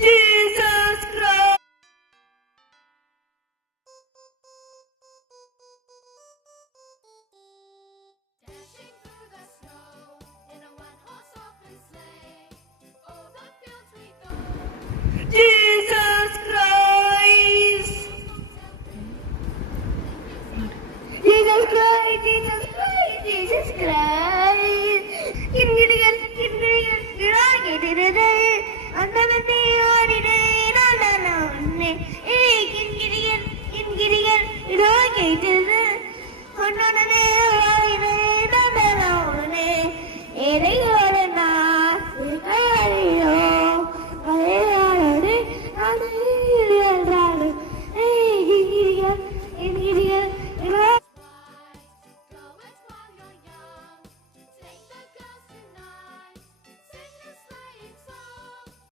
Jesus Christ. Dashing through the snow in a one-horse open sleigh. Oh, the fields we go. Jesus Christ. Jesus Christ. Jesus Christ. Jesus Christ. കിൻകിടികൾ കിടാകിടരുത് അന്നവത്തെ ഓടിടേ നാളെ കിൻകിടികൾ കിടാ